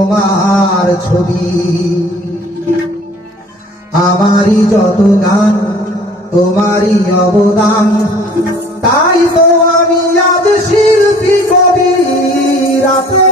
তোমার ছবি। আমারই যত গান তোমারই অবদান, তাই তো আমি আজ শিল্পী কবি। রাতে